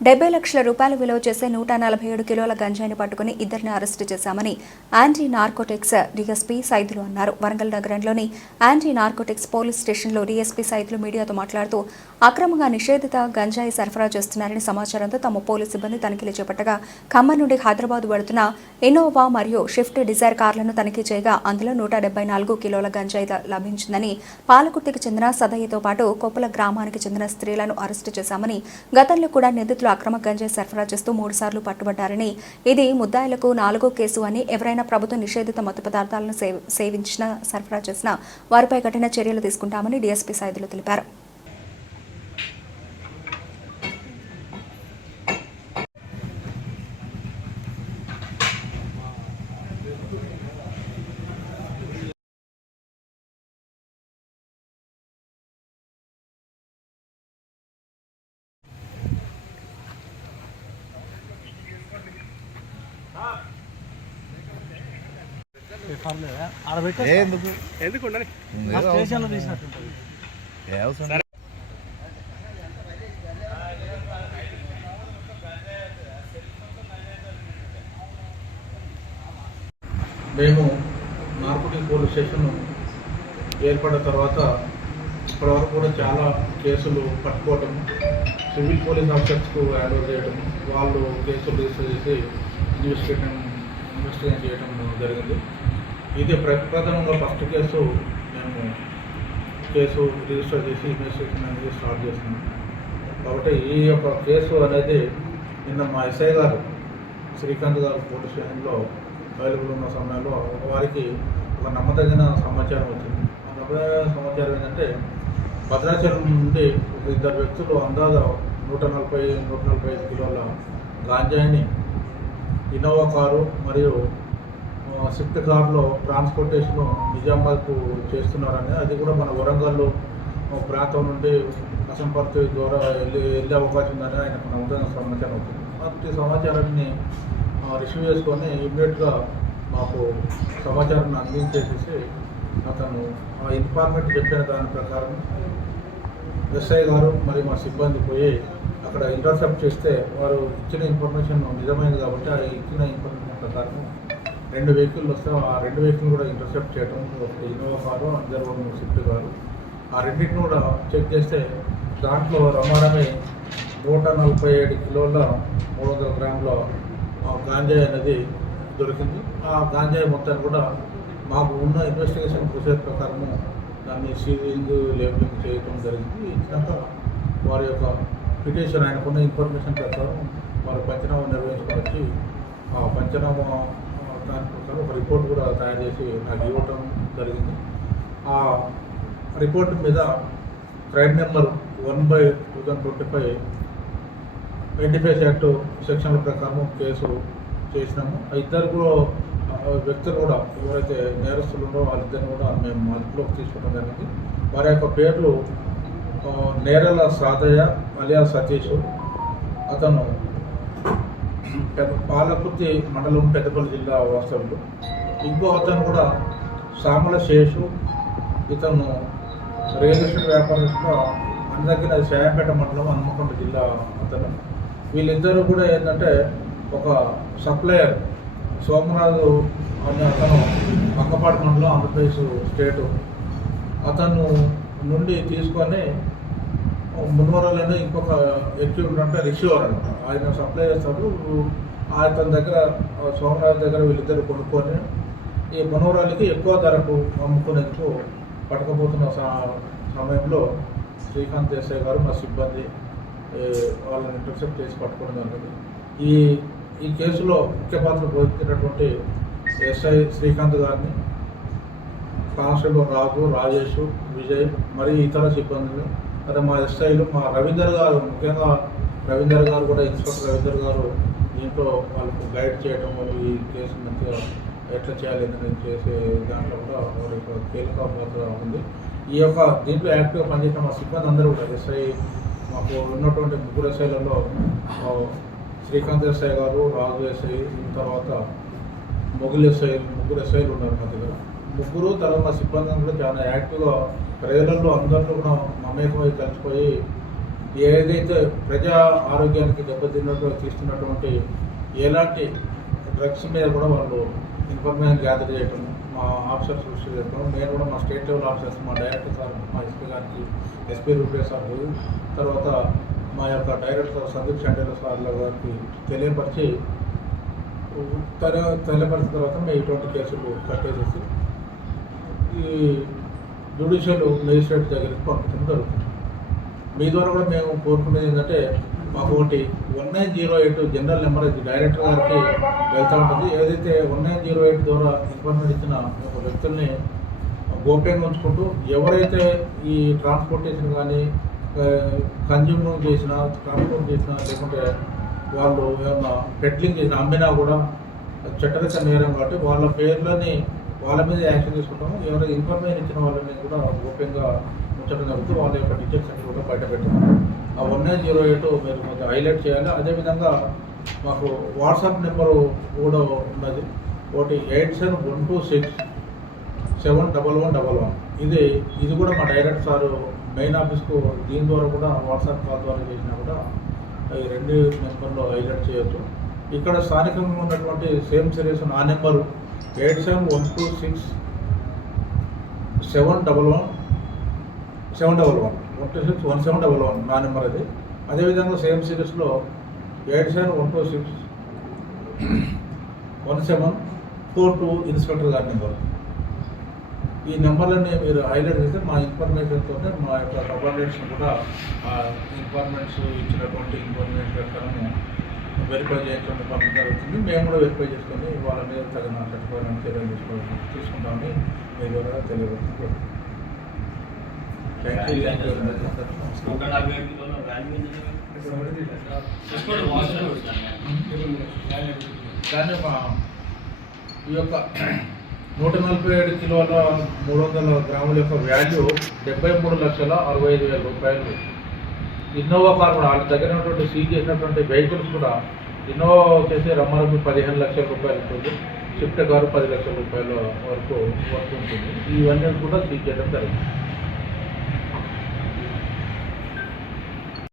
70 లక్షల రూపాయల విలువ చేసే 147 కిలోల గంజాయిని పట్టుకుని ఇద్దరిని అరెస్టు చేశామని యాంటీ నార్కోటిక్స్ డీఎస్పీ సైదులు అన్నారు. వరంగల్ నగరంలోని యాంటీ నార్కోటిక్స్ పోలీస్ స్టేషన్లో డీఎస్పీ సైదులు మీడియాతో మాట్లాడుతూ అక్రమంగా నిషేధిత గంజాయి సరఫరా చేస్తున్నారని సమాచారంతో తమ పోలీస్ సిబ్బంది తనిఖీలు చేపట్టగా ఖమ్మం నుండి హైదరాబాద్ వెళుతున్న ఇన్నోవా మరియు షిఫ్ట్ డిజైర్ కార్లను తనిఖీ చేయగా అందులో 174 కిలోల గంజాయి లభించిందని, పాలకుర్తికి చెందిన సదయ్యతో పాటు కొప్పుల గ్రామానికి చెందిన స్త్రీలను అరెస్టు చేశామని, గతంలో కూడా నిందితులు అక్రమ గంజాయి సరఫరా చేస్తూ 3 సార్లు పట్టుబడ్డారని, ఇది ముద్దాయిలకు 4వ కేసు అని, ఎవరైనా ప్రభుత్వ నిషేధిత మత్తు పదార్థాలను సేవించినా సరఫరా చేసినా వారిపై కఠిన చర్యలు తీసుకుంటామని డీఎస్పీ సైదులు తెలిపారు. మేము నార్కోటిక్ పోలీస్ స్టేషన్ ఏర్పడిన తర్వాత ఇప్పటివరకు కూడా చాలా కేసులు పట్టుకోవటం, సివిల్ పోలీస్ ఆఫీసర్స్కు హ్యాండ్ ఓవర్ చేయడం, వాళ్ళు కేసులు రిజిస్టర్ చేసి ఇన్వెస్టిగేషన్ చేయడం జరిగింది. ఇది ప్రప్రథమంగా ఫస్ట్ కేసు మేము రిజిస్టర్ చేసి ఇన్వెస్టిగేషన్ అనేది స్టార్ట్ చేస్తున్నాం. కాబట్టి ఈ యొక్క కేసు అనేది నిన్న మా ఎస్ఐ గారు శ్రీకాంత్ గారు పోలీస్ స్టేషన్లో అవైలబుల్ ఉన్న సమయంలో వారికి ఒక నమ్మదగిన సమాచారం వచ్చింది. ఆ నమ్మదగిన సమాచారం ఏంటంటే భద్రాచలం నుండి ఒక 2 వ్యక్తులు అందాజ 145 కిలోల గాంజాయిని ఇన్నోవా కారు మరియు స్విఫ్ట్ కారులో ట్రాన్స్పోర్టేషన్ నిజామాబాద్కు చేస్తున్నారని, అది కూడా మన వరంగల్ ప్రాంతం నుండి అసంపర్తి ద్వారా వెళ్ళే అవకాశం ఉందని ఆయనకు నమ్మదగిన సమాచారం వచ్చింది. అట్టి సమాచారాన్ని రిసీవ్ చేసుకొని ఇమ్మీడియట్గా మాకు సమాచారాన్ని అందించేసేసి అతను ఆ ఇన్ఫార్మేట్ చెప్పిన దాని ప్రకారం ఎస్ఐ గారు మరి మా సిబ్బంది పోయి అక్కడ ఇంటర్సెప్ట్ చేస్తే వారు ఇచ్చిన ఇన్ఫర్మేషన్ నిజమైంది కాబట్టి ఆ ఇచ్చిన ఇన్ఫర్మేషన్ ప్రకారం 2 వెహికల్ వస్తే ఆ 2 వెహికల్ కూడా ఇంటర్సెప్ట్ చేయడం, ఒకటి ఇన్నోవా కారు, అందరూ స్విఫ్ట్ కారు, ఆ రెండింటిని కూడా చెక్ చేస్తే దాంట్లో రమారమి 147 కిలోల 300 గ్రాముల గాంజాయి అనేది దొరికింది. ఆ గాంజాయి మొత్తాన్ని కూడా మాకు ఉన్న ఇన్వెస్టిగేషన్ ప్రొసీజర్ ప్రకారము దాన్ని సీలింగ్ లేబులింగ్ చేయడం జరిగింది. ఇచ్చినాక వారి యొక్క పిటిషన్ ఆయనకున్న ఇన్ఫర్మేషన్ ప్రకారం వారు పంచనామా నిర్వహించుకొని వచ్చి ఆ పంచనామా దాని ప్రకారం ఒక రిపోర్ట్ కూడా తయారు చేసి నాకు ఇవ్వటం జరిగింది. ఆ రిపోర్ట్ మీద క్రైమ్ నెంబర్ 1/2025 ఎన్డీపీఎస్ యాక్ట్ సెక్షన్ల ప్రకారం కేసు చేసినాము. ఇద్దరు కూడా వ్యక్తులు కూడా ఎవరైతే నేరస్తులు ఉన్నారో వాళ్ళిద్దరిని కూడా మేము అదుపులోకి తీసుకోవడం జరిగింది. వారి యొక్క పేర్లు నేరల సాదయ్య అలియా సతీష్, అతను పాలకుర్తి మండలం పెద్దపల్లి జిల్లా వాస్తవ్యులు. ఇంకో అతను కూడా సామల శేషు, ఇతను రియల్ ఎస్టేట్ వ్యాపారస్తుగా అందరికీ శాయంపేట మండలం హన్మకొండ జిల్లా అతను. వీళ్ళిద్దరూ కూడా ఏంటంటే ఒక సప్లయర్ సోమరాజు అనే అతను మంగపాడు మండలం ఆంధ్రప్రదేశ్ స్టేటు, అతను నుండి తీసుకొని మున్వరాలని ఇంకొక ఎక్యూబ్ అంటే రిసీవర్ అనమాట, ఆయన సప్లై చేస్తారు. అతని దగ్గర సోమరాజు దగ్గర వీళ్ళిద్దరు కొనుక్కొని ఈ మున్వరాలకి ఎక్కువ ధరకు అమ్ముకునేందుకు పట్టుకపోతున్న సమయంలో శ్రీకాంత్ ఎస్ఐ గారు మా సిబ్బంది వాళ్ళని ఇంటర్సెప్ట్ చేసి పట్టుకోవడం జరిగింది. ఈ కేసులో ముఖ్య పాత్ర పోషించినటువంటి ఎస్ఐ శ్రీకాంత్ గారిని, కానిస్టేబుల్ రాజు, రాజేష్, విజయ్ మరియు ఇతర సిబ్బందిని, అదే మా ఎస్ఐలు, మా రవీందర్ గారు, ముఖ్యంగా రవీందర్ గారు కూడా, ఇన్స్పెక్టర్ రవీందర్ గారు దీంట్లో వాళ్ళకు గైడ్ చేయడం, ఈ కేసు మంచిగా ఎట్లా చేయాలి అని చేసే దాంట్లో కూడా వారి యొక్క కీలక పాత్ర ఉంది. ఈ యొక్క దీంట్లో యాక్టివ్గా పనిచేసిన మా సిబ్బంది అందరూ కూడా ఎస్ఐ, మాకు ఉన్నటువంటి 3 ఎస్ఐలలో శ్రీకాంత్ ఎస్ఐ గారు, రాజు ఎస్ఐ, తర్వాత మొగుల్ ఎస్ఐ, 3 ఎస్ఐలు ఉన్నారు మా దగ్గర. 3 తర్వాత మా సిబ్బంది కూడా చాలా యాక్టివ్గా ప్రజలలో అందరిలో కూడా మమేకమై కలిసిపోయి ఏదైతే ప్రజా ఆరోగ్యానికి దెబ్బతిన్నట్టు తీస్తున్నటువంటి ఎలాంటి డ్రగ్స్ మీద కూడా వాళ్ళు ఇన్ఫర్మేషన్ గ్యాదర్ చేయటం, మా ఆఫీసర్స్ దృష్టి చేయటం, నేను కూడా మా స్టేట్ లెవెల్ ఆఫీసర్స్, మా డైరెక్టర్ సార్, మా ఎస్పీ గారికి, ఎస్పీ రూపేష్ సార్, తర్వాత మా యొక్క డైరెక్టర్ సందీప్ చండేల సార్ల గారికి తెలియపరిచి తెలియపరిచిన తర్వాత మేము ఇటువంటి కేసులు కట్టేసేసి ఈ జ్యుడిషియల్ మేజిస్ట్రేట్ దగ్గరికి పంపించడం జరుగుతుంది. మీ ద్వారా కూడా మేము కోరుకునేది ఏంటంటే మాకు ఒకటి 1908 జనరల్ నెంబర్ ఇది డైరెక్టర్ గారికి వెళ్తూ ఉంటుంది. ఏదైతే 1908 ద్వారా ఇన్ఫర్మేషన్ ఇచ్చిన ఒక వ్యక్తుల్ని గోప్యంగా ఉంచుకుంటూ ఎవరైతే ఈ ట్రాన్స్పోర్టేషన్ కానీ కన్జ్యూమ్ చేసినా, ట్రాన్స్పోర్ట్ చేసినా, లేకుంటే వాళ్ళు ఏమన్నా పెడ్లింగ్ చేసినా, అమ్మినా కూడా చట్టరీత్యా నేరం కాబట్టి వాళ్ళ పేర్లని వాళ్ళ మీద యాక్షన్ తీసుకుంటాము. ఎవరైతే ఇన్ఫర్మేషన్ ఇచ్చిన వాళ్ళని కూడా గోప్యంగా ఉంచడం జరుగుతుంది. వాళ్ళ యొక్క డీటెయిల్స్ అన్ని కూడా బయట పెట్టాము. ఆ 1908 మీరు కొంచెం హైలైట్ చేయాలి. అదేవిధంగా మాకు వాట్సాప్ నెంబరు కూడా ఉన్నది, ఒకటి 8712671111. ఇది కూడా మా డైరెక్టర్ సారు మెయిన్ ఆఫీస్కు దీని ద్వారా కూడా వాట్సాప్ కాల్ ద్వారా చేసినా కూడా ఈ 2 నెంబర్లో హైలైట్ చేయొచ్చు. ఇక్కడ స్థానికంగా ఉన్నటువంటి సేమ్ సిరీస్ నా నెంబరు 87126711 నా నెంబర్ అది. అదేవిధంగా సేమ్ సిరీస్లో 8712611742 ఇన్స్పెక్టర్ గారి నెంబర్. ఈ నెంబర్లన్నీ మీరు హైలైట్ చేస్తే మా ఇన్ఫర్మేషన్తో మా యొక్క సబార్డినేట్స్ కూడా ఆ ఇన్ఫర్మేషన్స్ ఇచ్చినటువంటి ఇన్ఫర్మేషన్ ప్రకారం వెరిఫై చేయడానికి పంపించడం జరుగుతుంది. మేము కూడా వెరిఫై చేసుకొని వాళ్ళ మీద తగిన చట్టపరమైన చర్యలు తీసుకుంటామని మీ ద్వారా తెలియజేస్తుంది. కానీ మా ఈ యొక్క 147 కిలోల 300 గ్రాముల యొక్క వాల్యూ 73,65,000 రూపాయలు. ఇన్నోవా కార్ కూడా వాళ్ళ దగ్గర ఉన్నటువంటి సీజ్ చేసినటువంటి వెహికల్స్ కూడా ఇన్నోవా వచ్చేసి రమ్మరమ్మి 15 లక్షల రూపాయలు ఉంటుంది, స్విఫ్ట్ కారు 10 లక్షల రూపాయల వరకు ఉంటుంది. ఇవన్నీ కూడా సీజ్ చేయడం జరిగింది.